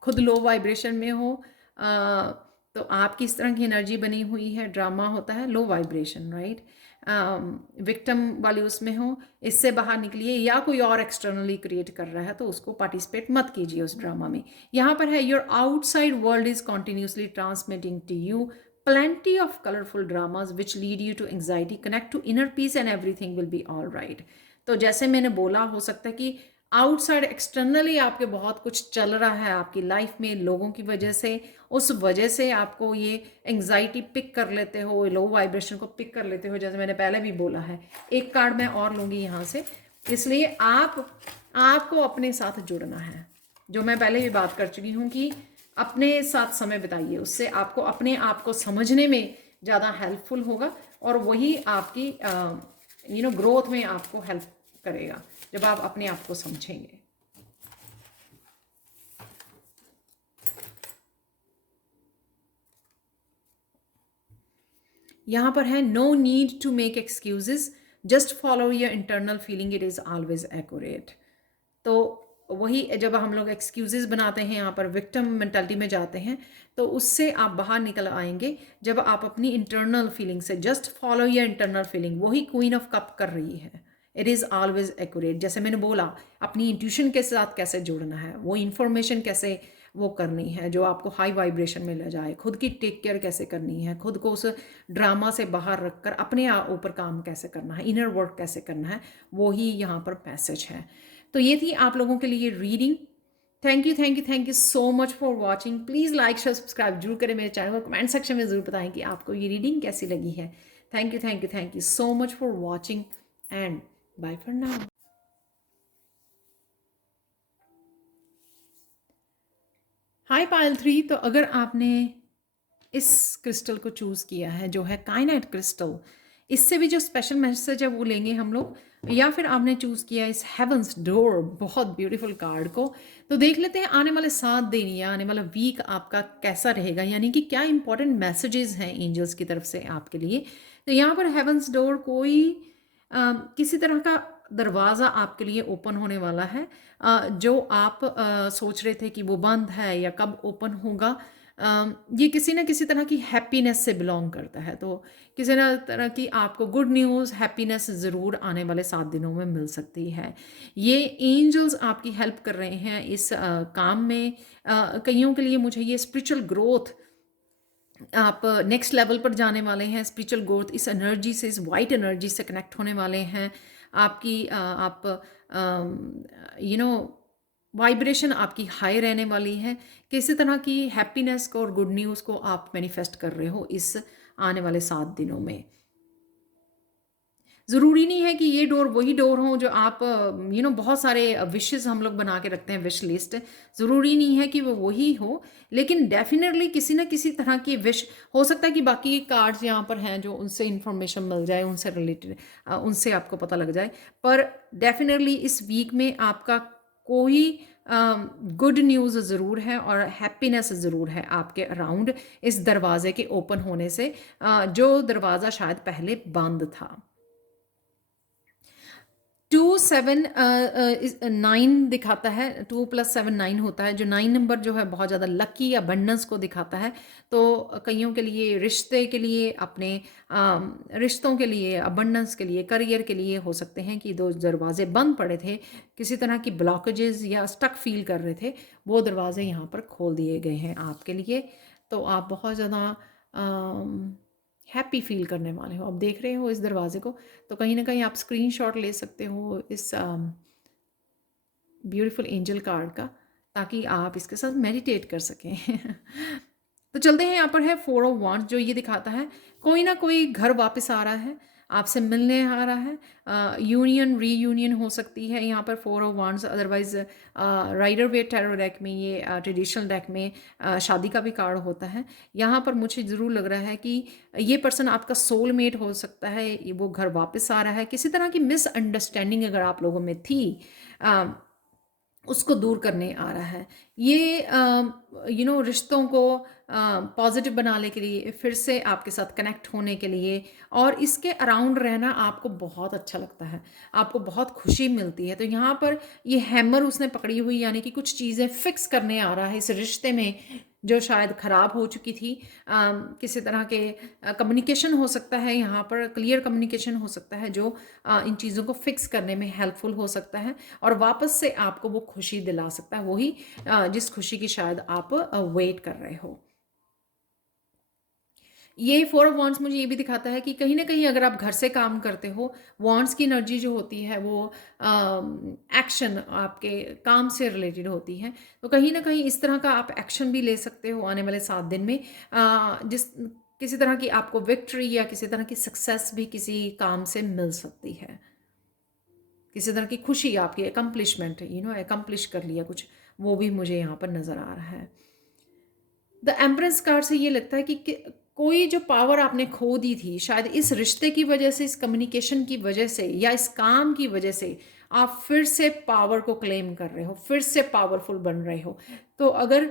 खुद लो वाइब्रेशन में हो, तो आपकी इस तरह की एनर्जी बनी हुई है, ड्रामा होता है लो वाइब्रेशन, राइट। विक्टिम वाली उसमें हो, इससे बाहर निकलिए, या कोई और एक्सटर्नली क्रिएट कर रहा है तो उसको पार्टिसिपेट मत कीजिए उस ड्रामा में। यहाँ पर है your outside world is continuously transmitting to you plenty of colorful dramas which lead you to anxiety. Connect to inner peace and everything will be all right. तो जैसे मैंने बोला, हो सकता है कि आउटसाइड एक्सटर्नली आपके बहुत कुछ चल रहा है आपकी लाइफ में लोगों की वजह से, उस वजह से आपको ये एंग्जाइटी पिक कर लेते हो, लो वाइब्रेशन को पिक कर लेते हो, जैसे मैंने पहले भी बोला है। एक कार्ड मैं और लूँगी यहाँ से, इसलिए आपको अपने साथ जुड़ना है, जो मैं पहले भी बात कर चुकी हूँ कि अपने साथ समय बिताइए, उससे आपको अपने आप को समझने में ज़्यादा हेल्पफुल होगा, और वही आपकी ग्रोथ में आपको हेल्प करेगा जब आप अपने आप को समझेंगे। यहाँ पर है no need to make excuses, just follow your internal feeling, it is always accurate. तो वही जब हम लोग एक्सक्यूजेस बनाते हैं, यहाँ पर विक्टिम मेंटालिटी में जाते हैं, तो उससे आप बाहर निकल आएंगे जब आप अपनी इंटरनल फीलिंग से, just follow your internal feeling, वही क्वीन ऑफ कप कर रही है, इट इज़ ऑलवेज एक्यूरेट। जैसे मैंने बोला, अपनी इंट्यूशन के साथ कैसे जुड़ना है, वो इन्फॉर्मेशन कैसे वो करनी है जो आपको हाई वाइब्रेशन में ले जाए, खुद की टेक केयर कैसे करनी है, खुद को उस ड्रामा से बाहर रखकर अपने ऊपर काम कैसे करना है, इनर वर्क कैसे करना है, वो ही यहाँ पर मैसेज है। तो ये थी आप लोगों के लिए reading. Thank you so much for watching. Please like share subscribe जरूर करें मेरे चैनल को, कमेंट सेक्शन में ज़रूर बताएं कि आपको ये रीडिंग कैसी लगी है। Thank you so much for watching and bye for now. Hi Payal 3। तो अगर आपने इस क्रिस्टल को चूज़ किया है जो है काइनाइट क्रिस्टल, इससे भी जो स्पेशल मैसेज है वो लेंगे हम लोग, या फिर आपने चूज़ किया इस हेवंस डोर बहुत ब्यूटीफुल कार्ड को, तो देख लेते हैं आने वाले 7 दिन या आने वाला वीक आपका कैसा रहेगा, यानी कि क्या इंपॉर्टेंट मैसेजेस हैं एंजल्स की तरफ से आपके लिए। तो यहाँ पर हेवंस डोर कोई किसी तरह का दरवाज़ा आपके लिए ओपन होने वाला है, जो आप सोच रहे थे कि वो बंद है या कब ओपन होगा। ये किसी ना किसी तरह की हैप्पीनेस से बिलोंग करता है, तो किसी ना तरह की आपको गुड न्यूज़ हैप्पीनेस ज़रूर आने वाले 7 दिनों में मिल सकती है। ये एंजल्स आपकी हेल्प कर रहे हैं इस काम में। कईयों के लिए मुझे ये स्पिरिचुअल ग्रोथ, आप नेक्स्ट लेवल पर जाने वाले हैं, स्पिरिचुअल ग्रोथ इस एनर्जी से, इस वाइट एनर्जी से कनेक्ट होने वाले हैं। आपकी आप यू नो वाइब्रेशन आपकी हाई रहने वाली है। किसी तरह की हैप्पीनेस को और गुड न्यूज़ को आप मैनिफेस्ट कर रहे हो इस आने वाले 7 दिनों में। ज़रूरी नहीं है कि ये डोर वही डोर हो जो आप बहुत सारे विशेस हम लोग बना के रखते हैं, विश लिस्ट। ज़रूरी नहीं है कि वो वही हो, लेकिन डेफिनेटली किसी ना किसी तरह की विश हो सकता है कि बाकी कार्ड्स यहाँ पर हैं जो उनसे इंफॉर्मेशन मिल जाए, उनसे रिलेटेड उनसे आपको पता लग जाए। पर डेफिनेटली इस वीक में आपका कोई गुड न्यूज़ ज़रूर है और हैप्पीनेस ज़रूर है आपके अराउंड इस दरवाजे के ओपन होने से, जो दरवाज़ा शायद पहले बंद था। 2 7 9 दिखाता है, 2 + 7 9 होता है, जो 9 नंबर जो है बहुत ज़्यादा लकी अबंडेंस को दिखाता है। तो कईयों के लिए रिश्ते के लिए, अपने रिश्तों के लिए, अबंडेंस के लिए, करियर के लिए हो सकते हैं कि 2 दरवाजे बंद पड़े थे, किसी तरह की ब्लॉकेजेस या स्टक फील कर रहे थे, वो दरवाजे यहाँ पर खोल दिए गए हैं आपके लिए। तो आप बहुत ज़्यादा हैप्पी फील करने वाले हो। अब देख रहे हो इस दरवाजे को, तो कहीं ना कहीं आप स्क्रीनशॉट ले सकते हो इस ब्यूटीफुल एंजल कार्ड का, ताकि आप इसके साथ मेडिटेट कर सकें। तो चलते हैं, यहाँ पर है 4 ऑफ वांड्स, जो ये दिखाता है कोई ना कोई घर वापस आ रहा है, आपसे मिलने आ रहा है। यूनियन रीयूनियन हो सकती है यहाँ पर 4 of wands. Otherwise Rider Waite tarot deck में, ये ट्रेडिशनल डेक में शादी का भी कार्ड होता है। यहाँ पर मुझे ज़रूर लग रहा है कि ये पर्सन आपका सोलमेट हो सकता है, वो घर वापस आ रहा है। किसी तरह की मिसअंडरस्टैंडिंग अगर आप लोगों में थी, उसको दूर करने आ रहा है। ये रिश्तों को पॉजिटिव बनाने के लिए, फिर से आपके साथ कनेक्ट होने के लिए, और इसके अराउंड रहना आपको बहुत अच्छा लगता है, आपको बहुत खुशी मिलती है। तो यहाँ पर ये हैमर उसने पकड़ी हुई, यानी कि कुछ चीज़ें फिक्स करने आ रहा है इस रिश्ते में जो शायद ख़राब हो चुकी थी। किसी तरह के कम्युनिकेशन हो सकता है, यहाँ पर क्लियर कम्युनिकेशन हो सकता है जो इन चीज़ों को फिक्स करने में हेल्पफुल हो सकता है और वापस से आपको वो खुशी दिला सकता है, वही जिस खुशी की शायद आप वेट कर रहे हो। ये 4 ऑफ वांड्स मुझे ये भी दिखाता है कि कहीं ना कहीं अगर आप घर से काम करते हो, वांड्स की एनर्जी जो होती है वो एक्शन, आपके काम से रिलेटेड होती है। तो कहीं ना कहीं इस तरह का आप एक्शन भी ले सकते हो आने वाले 7 दिन में, जिस किसी तरह की आपको विक्ट्री या किसी तरह की सक्सेस भी किसी काम से मिल सकती है, किसी तरह की खुशी, आपकी अकम्पलिशमेंट, अकम्पलिश कर लिया कुछ, वो भी मुझे यहाँ पर नज़र आ रहा है। द एम्प्रेस कार्ड से ये लगता है कि कोई जो पावर आपने खो दी थी, शायद इस रिश्ते की वजह से, इस कम्युनिकेशन की वजह से या इस काम की वजह से आप फिर से पावर को क्लेम कर रहे हो, फिर से पावरफुल बन रहे हो। तो अगर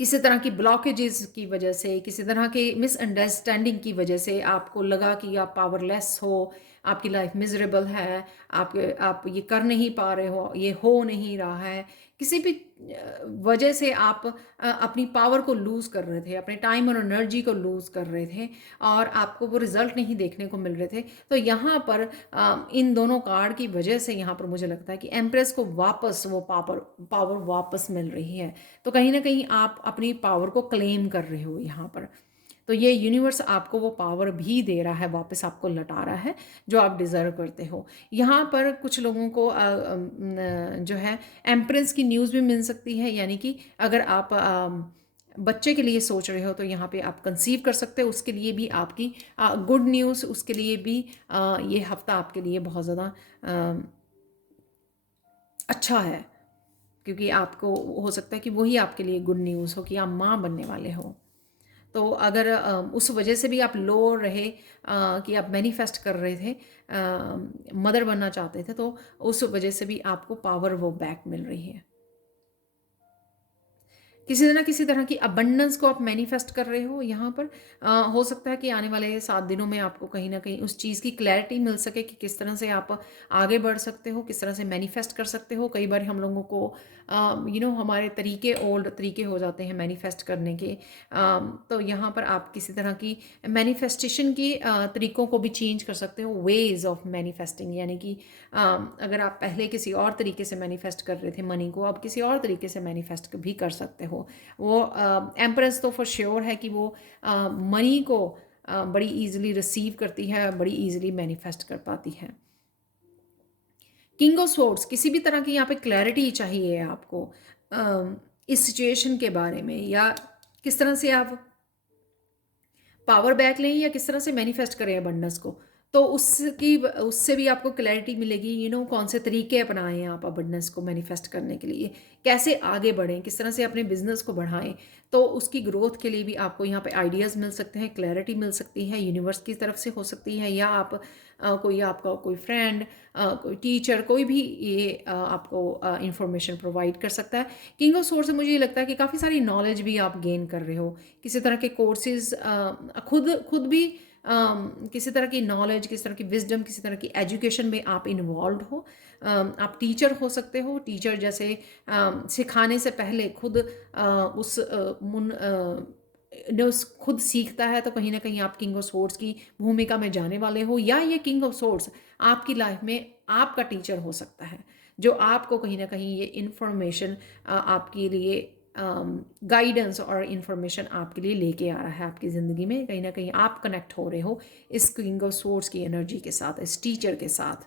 किसी तरह की ब्लॉकेजेस की वजह से, किसी तरह के मिसअंडरस्टैंडिंग की वजह से आपको लगा कि आप पावरलेस हो, आपकी लाइफ मिजरेबल है, आप ये कर नहीं पा रहे हो, ये हो नहीं रहा है, किसी भी वजह से आप अपनी पावर को लूज़ कर रहे थे, अपने टाइम और एनर्जी को लूज़ कर रहे थे और आपको वो रिज़ल्ट नहीं देखने को मिल रहे थे। तो यहाँ पर इन दोनों कार्ड की वजह से यहाँ पर मुझे लगता है कि एम्प्रेस को वापस वो पावर पावर वापस मिल रही है। तो कहीं न कहीं आप अपनी पावर को क्लेम कर रहे हो यहाँ पर। तो ये यूनिवर्स आपको वो पावर भी दे रहा है, वापस आपको लौटा रहा है जो आप डिज़र्व करते हो। यहाँ पर कुछ लोगों को जो है एम्प्रेस की न्यूज़ भी मिल सकती है, यानी कि अगर आप बच्चे के लिए सोच रहे हो तो यहाँ पे आप कंसीव कर सकते हो, उसके लिए भी आपकी गुड न्यूज़, उसके लिए भी ये हफ्ता आपके लिए बहुत ज़्यादा अच्छा है, क्योंकि आपको हो सकता है कि वही आपके लिए गुड न्यूज़ हो कि आप माँ बनने वाले हो। तो अगर उस वजह से भी आप लो रहे कि आप मैनिफेस्ट कर रहे थे, मदर बनना चाहते थे, तो उस वजह से भी आपको पावर वो बैक मिल रही है। किसी तरह की अबंडेंस को आप मैनिफेस्ट कर रहे हो यहाँ पर। हो सकता है कि आने वाले 7 दिनों में आपको कहीं न कहीं उस चीज़ की क्लैरिटी मिल सके कि किस तरह से आप आगे बढ़ सकते हो, किस तरह से मैनिफेस्ट कर सकते हो। कई बार हम लोगों को हमारे तरीके ओल्ड तरीके हो जाते हैं मैनिफेस्ट करने के। तो यहाँ पर आप किसी तरह की मैनिफेस्टेशन की तरीकों को भी चेंज कर सकते हो, वेज़ ऑफ मैनिफेस्टिंग, यानी कि अगर आप पहले किसी और तरीके से मैनिफेस्ट कर रहे थे मनी को, अब किसी और तरीके से मैनिफेस्ट भी कर सकते हो। वो एम्प्रेस तो फॉर श्योर है कि वो मनी को बड़ी इजीली रिसीव करती है, बड़ी इजीली मैनिफेस्ट कर पाती है। किंग ऑफ स्वॉर्ड्स, किसी भी तरह की यहाँ पे क्लैरिटी चाहिए आपको इस सिचुएशन के बारे में, या किस तरह से आप पावर बैक लें या किस तरह से मैनिफेस्ट करें अबंडेंस को। तो उससे भी आपको क्लैरिटी मिलेगी, कौन से तरीके अपनाएं आप अबंडेंस को मैनिफेस्ट करने के लिए, कैसे आगे बढ़ें, किस तरह से अपने बिजनेस को बढ़ाएं। तो उसकी ग्रोथ के लिए भी आपको यहाँ पे आइडियाज़ मिल सकते हैं, क्लैरिटी मिल सकती है, यूनिवर्स की तरफ से हो सकती है, या आप आपका कोई फ्रेंड, कोई टीचर, कोई भी ये आपको इंफॉर्मेशन प्रोवाइड कर सकता है। किंग ऑफ सोर्स से मुझे ये लगता है कि काफ़ी सारी नॉलेज भी आप गेन कर रहे हो, किसी तरह के कोर्सेज, खुद भी किसी तरह की नॉलेज, किसी तरह की विजडम, किसी तरह की एजुकेशन में आप इन्वॉल्व हो। आप टीचर हो सकते हो, टीचर जैसे सिखाने से पहले खुद खुद सीखता है, तो कहीं ना कहीं आप किंग ऑफ सोर्ड्स की भूमिका में जाने वाले हो, या ये किंग ऑफ सोर्ड्स आपकी लाइफ में आपका टीचर हो सकता है, जो आपको कहीं ना कहीं ये इन्फॉर्मेशन आपके लिए गाइडेंस और इन्फॉर्मेशन आपके लिए लेके आ रहा है आपकी ज़िंदगी में। कहीं ना कहीं आप कनेक्ट हो रहे हो इस किंग ऑफ सोर्ड्स की एनर्जी के साथ, इस टीचर के साथ।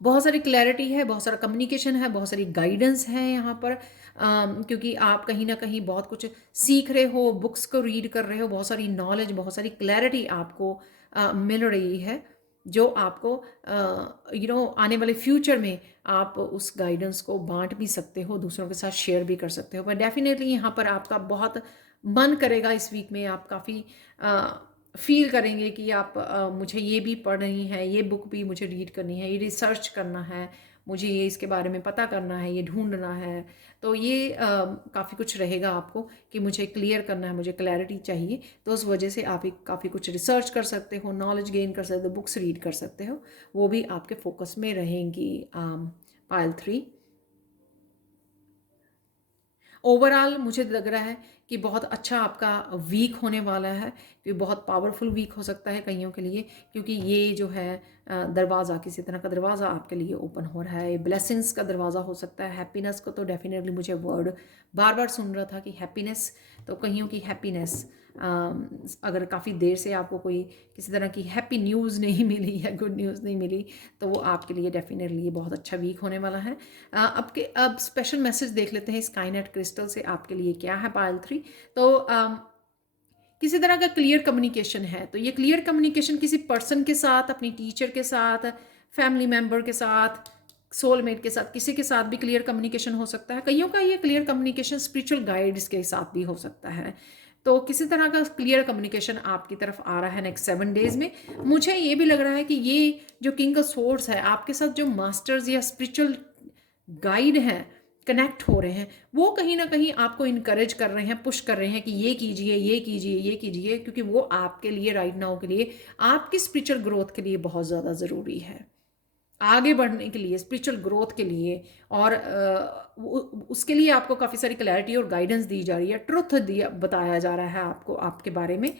बहुत सारी क्लैरिटी है, बहुत सारा कम्युनिकेशन है, बहुत सारी गाइडेंस है यहाँ पर, क्योंकि आप कहीं ना कहीं बहुत कुछ सीख रहे हो, बुक्स को रीड कर रहे हो, बहुत सारी नॉलेज, बहुत सारी क्लैरिटी आपको मिल रही है, जो आपको आने वाले फ्यूचर में आप उस गाइडेंस को बांट भी सकते हो, दूसरों के साथ शेयर भी कर सकते हो। पर डेफिनेटली यहाँ पर आपका बहुत मन करेगा, इस वीक में आप काफ़ी फील करेंगे कि आप मुझे ये भी पढ़नी है, ये बुक भी मुझे रीड करनी है, ये रिसर्च करना है, मुझे ये इसके बारे में पता करना है, ये ढूंढना है। तो ये काफ़ी कुछ रहेगा आपको कि मुझे क्लियर करना है, मुझे क्लैरिटी चाहिए। तो उस वजह से आप काफ़ी कुछ रिसर्च कर सकते हो, नॉलेज गेन कर सकते हो, बुक्स रीड कर सकते हो, वो भी आपके फोकस में रहेंगी। पाइल 3 ओवरऑल मुझे लग रहा है कि बहुत अच्छा आपका वीक होने वाला है, कि बहुत पावरफुल वीक हो सकता है कईयों के लिए, क्योंकि ये जो है दरवाज़ा, किसी तरह का दरवाज़ा आपके लिए ओपन हो रहा है। ब्लेसिंग्स का दरवाज़ा हो सकता है, हैप्पीनेस को तो डेफिनेटली मुझे वर्ड बार बार सुन रहा था कि हैप्पीनेस, तो कईयों की हैप्पीनेस, अगर काफ़ी देर से आपको कोई किसी तरह की हैप्पी न्यूज़ नहीं मिली या गुड न्यूज़ नहीं मिली, तो वो आपके लिए डेफिनेटली ये बहुत अच्छा वीक होने वाला है। अब स्पेशल मैसेज देख लेते हैं स्काईनेट क्रिस्टल से आपके लिए क्या है पाइल 3। तो किसी तरह का क्लियर कम्युनिकेशन है, तो ये क्लियर कम्युनिकेशन किसी पर्सन के साथ, अपनी टीचर के साथ, फैमिली मेम्बर के साथ, सोलमेट के साथ, किसी के साथ भी क्लियर कम्युनिकेशन हो सकता है। कईयों का ये क्लियर कम्युनिकेशन स्पिरिचुअल गाइड्स के साथ भी हो सकता है। तो किसी तरह का क्लियर कम्युनिकेशन आपकी तरफ आ रहा है नेक्स्ट 7 डेज में। मुझे ये भी लग रहा है कि ये जो किंग ऑफ सोर्ड्स है आपके साथ, जो मास्टर्स या स्पिरिचुअल गाइड हैं, कनेक्ट हो रहे हैं, वो कहीं ना कहीं आपको इनकरेज कर रहे हैं, पुश कर रहे हैं कि ये कीजिए, ये कीजिए, ये कीजिए, क्योंकि वो आपके लिए राइट नाउ के लिए, आपकी स्पिरिचुअल ग्रोथ के लिए बहुत ज़्यादा ज़रूरी है, आगे बढ़ने के लिए, स्पिरिचुअल ग्रोथ के लिए। और उसके लिए आपको काफ़ी सारी क्लैरिटी और गाइडेंस दी जा रही है, ट्रुथ दिया बताया जा रहा है आपको, आपके बारे में,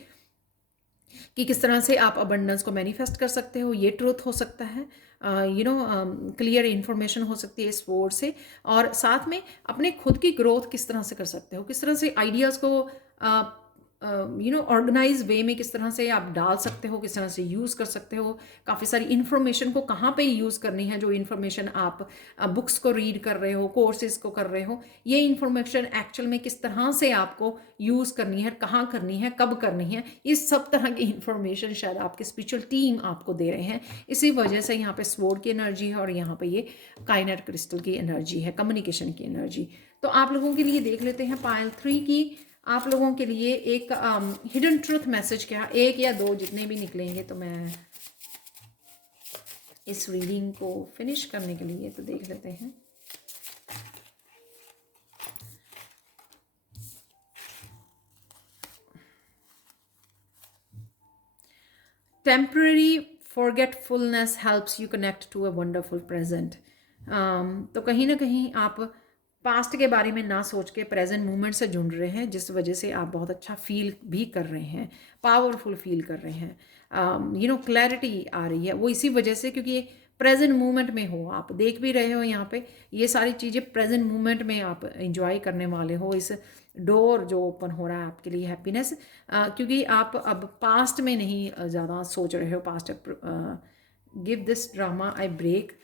कि किस तरह से आप अबंडेंस को मैनिफेस्ट कर सकते हो। ये ट्रुथ हो सकता है, क्लियर इन्फॉर्मेशन हो सकती है इस वर्ड से। और साथ में अपने खुद की ग्रोथ किस तरह से कर सकते हो, किस तरह से आइडियाज़ को ऑर्गेनाइज वे में किस तरह से आप डाल सकते हो, किस तरह से यूज़ कर सकते हो, काफ़ी सारी इन्फॉर्मेशन को कहाँ पे यूज़ करनी है, जो इन्फॉर्मेशन आप बुक्स को रीड कर रहे हो, कोर्सेज को कर रहे हो, ये इन्फॉर्मेशन एक्चुअल में किस तरह से आपको यूज़ करनी है, कहाँ करनी है, कब करनी है, इस सब तरह की इन्फॉर्मेशन शायद आपके स्पिरिचुअल टीम आपको दे रहे हैं। इसी वजह से यहाँ पे स्वॉर्ड की एनर्जी है और यहाँ पे ये काइनेट क्रिस्टल की एनर्जी है, कम्युनिकेशन की एनर्जी। तो आप लोगों के लिए देख लेते हैं पायल 3 की आप लोगों के लिए एक हिडन ट्रुथ मैसेज क्या, एक या दो जितने भी निकलेंगे। तो मैं इस रीडिंग को फिनिश करने के लिए तो देख लेते हैं। Temporary forgetfulness helps you connect to a wonderful present. तो कहीं ना कहीं आप पास्ट के बारे में ना सोच के प्रेजेंट मोमेंट से जुड़ रहे हैं, जिस वजह से आप बहुत अच्छा फील भी कर रहे हैं, पावरफुल फील कर रहे हैं, क्लैरिटी आ रही है। वो इसी वजह से क्योंकि प्रेजेंट मोमेंट में हो, आप देख भी रहे हो यहाँ पे ये सारी चीज़ें प्रेजेंट मोमेंट में आप इंजॉय करने वाले हो। इस डोर जो ओपन हो रहा है आपके लिए हैप्पीनेस, क्योंकि आप अब पास्ट में नहीं ज़्यादा सोच रहे हो। Past give this drama a break.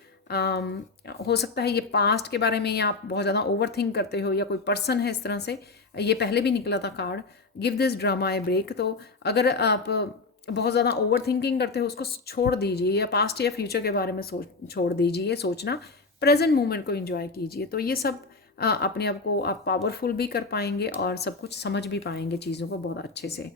हो सकता है ये पास्ट के बारे में या आप बहुत ज़्यादा ओवर थिंक करते हो, या कोई पर्सन है इस तरह से। ये पहले भी निकला था card, give this drama a break. तो अगर आप बहुत ज़्यादा ओवर थिंकिंग करते हो, उसको छोड़ दीजिए, या पास्ट या फ्यूचर के बारे में छोड़ दीजिए सोचना, प्रेजेंट मोमेंट को एंजॉय कीजिए। तो ये सब अपने आप को आप पावरफुल भी कर पाएंगे और सब कुछ समझ भी पाएंगे चीज़ों को बहुत अच्छे से।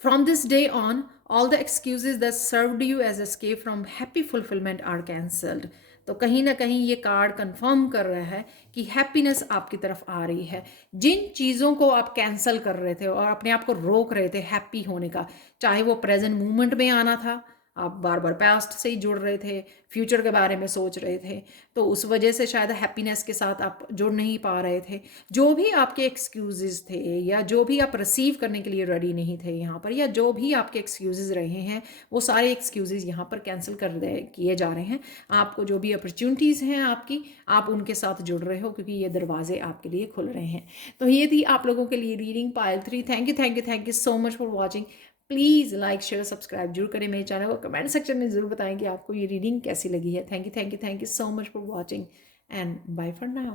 From this day on, all the excuses that served you as escape from happy fulfillment are cancelled. तो कहीं ना कहीं ये कार्ड कंफर्म कर रहा है कि हैप्पीनेस आपकी तरफ आ रही है। जिन चीज़ों को आप कैंसिल कर रहे थे और अपने आप को रोक रहे थे हैप्पी होने का, चाहे वो प्रेजेंट मोमेंट में आना था, आप बार बार पास्ट से ही जुड़ रहे थे, फ्यूचर के बारे में सोच रहे थे, तो उस वजह से शायद हैप्पीनेस के साथ आप जुड़ नहीं पा रहे थे। जो भी आपके एक्सक्यूज़ेस थे, या जो भी आप रिसीव करने के लिए रेडी नहीं थे यहाँ पर, या जो भी आपके एक्सक्यूज़ेस रहे हैं, वो सारे एक्सक्यूज़ेस यहाँ पर कैंसिल किए जा रहे हैं। आपको जो भी अपॉर्चुनिटीज़ हैं आपकी, आप उनके साथ जुड़ रहे हो, क्योंकि ये दरवाजे आपके लिए खुल रहे हैं। तो ये थी आप लोगों के लिए reading Payal 3। Thank you so much for watching. Please like share subscribe जरूर करें मेरे चैनल को। कमेंट सेक्शन में ज़रूर बताएं कि आपको ये रीडिंग कैसी लगी है। Thank you so much for watching and bye for now.